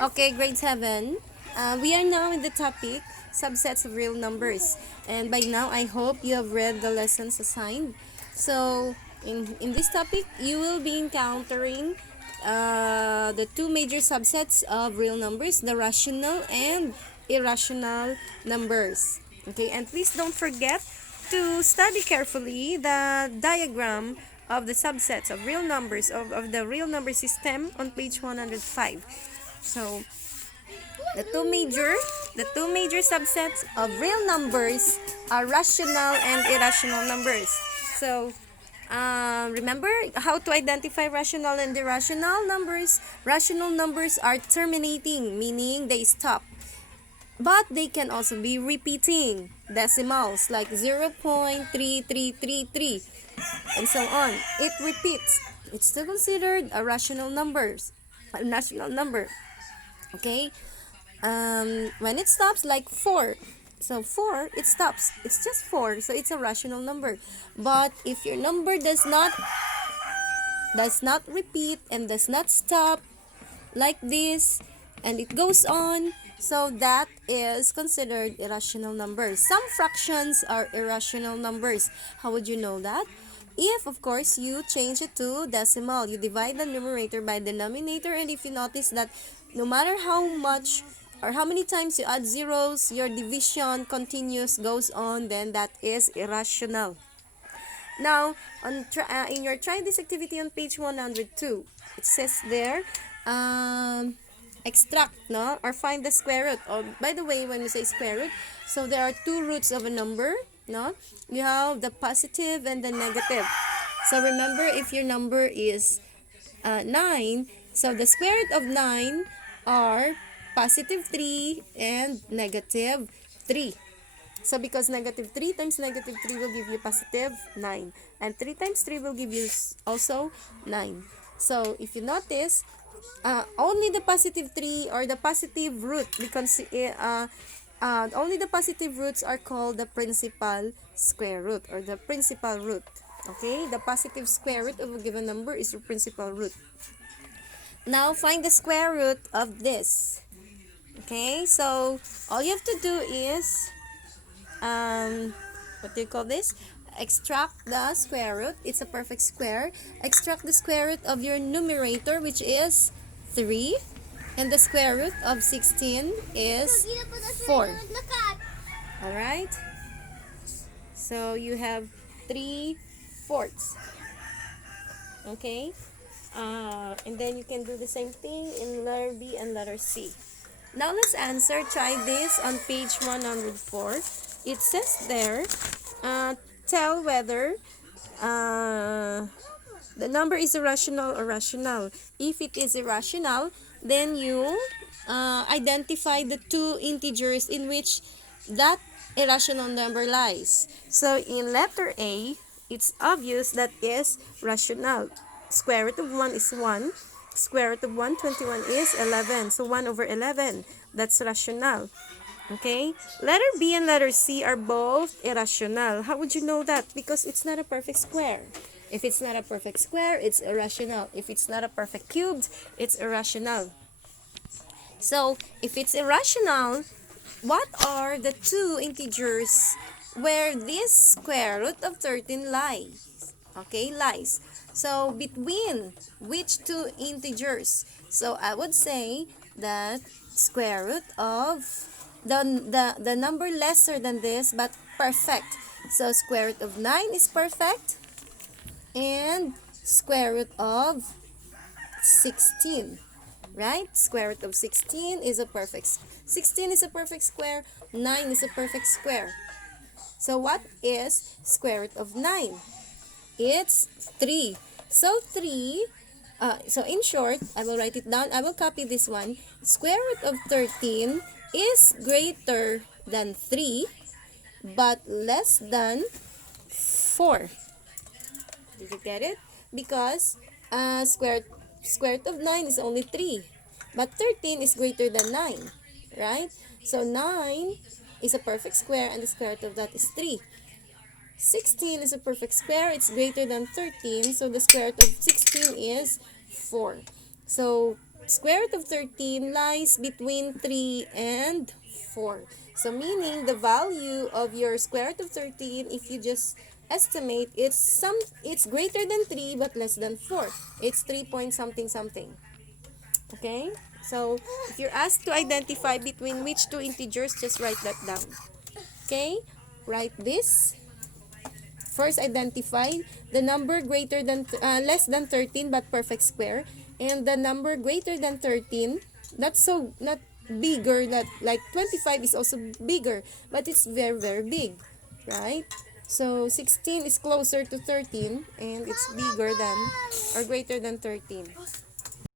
Okay, grade 7. We are now in the topic subsets of real numbers. And by now, I hope you have read the lessons assigned. So, in this topic, you will be encountering the two major subsets of real numbers, the rational and irrational numbers. Okay, and please don't forget to study carefully the diagram of the subsets of real numbers of the real number system on page 105. So, the two major subsets of real numbers are rational and irrational numbers. So, remember how to identify rational and irrational numbers? Rational numbers are terminating, meaning they stop. But they can also be repeating decimals like 0.3333 and so on. It repeats. It's still considered a rational number. Okay? When it stops, like 4. So 4, it stops. It's just 4, so it's a rational number. But if your number does not repeat and does not stop like this, and it goes on, so that is considered irrational numbers. Some fractions are irrational numbers. How would you know that? If, of course, you change it to decimal, you divide the numerator by denominator, and if you notice that no matter how much or how many times you add zeros, your division continues, goes on, then that is irrational. Now, in your try this activity on page 102, it says there, extract, no, or find the square root. Or by the way, when you say square root, so there are two roots of a number, no. You have the positive and the negative. So remember, if your number is 9, so the square root of 9 are positive 3 and negative 3. So because negative 3 times negative 3 will give you positive 9. And 3 times 3 will give you also 9. So if you notice, only the positive 3 or the positive root, because only the positive roots are called the principal square root or the principal root. Okay, the positive square root of a given number is your principal root. Now find the square root of this. Okay, so all you have to do is what do you call this? Extract the square root. It's a perfect square. Extract the square root of your numerator, which is 3, and the square root of 16 is 4. Alright? So you have 3/4. Okay? And then you can do the same thing in letter B and letter C. Now let's answer. Try this on page 104. It says there, tell whether the number is irrational or rational. If it is irrational, then you identify the two integers in which that irrational number lies. So in letter A, it's obvious that is rational. Square root of 1 is 1. Square root of 121 is 11. So 1 over 11. That's rational. Okay? Letter B and letter C are both irrational. How would you know that? Because it's not a perfect square. If it's not a perfect square, it's irrational. If it's not a perfect cube, it's irrational. So, if it's irrational, what are the two integers where this square root of 13 lies? Okay, lies. So, between which two integers? So, I would say that square root of the number lesser than this but perfect. So, square root of 9 is perfect, and square root of 16. Right? Square root of 16 is a perfect. 16 is a perfect square. 9 is a perfect square. So what is square root of 9? It's 3. So 3, so in short, I will write it down. I will copy this one. Square root of 13 is greater than 3 but less than 4. Did you get it? Because square root of 9 is only 3. But 13 is greater than 9. Right? So 9 is a perfect square and the square root of that is 3. 16 is a perfect square. It's greater than 13. So the square root of 16 is 4. So square root of 13 lies between 3 and 4. So meaning the value of your square root of 13, if you just estimate, it's greater than 3 but less than 4. It's 3 point something something. Okay? So if you're asked to identify between which two integers, just write that down. Okay? Write this. First, identify the number less than 13 but perfect square, and the number greater than 13, not bigger, that like 25 is also bigger, but it's very very big, right? So 16 is closer to 13 and it's bigger than or greater than 13.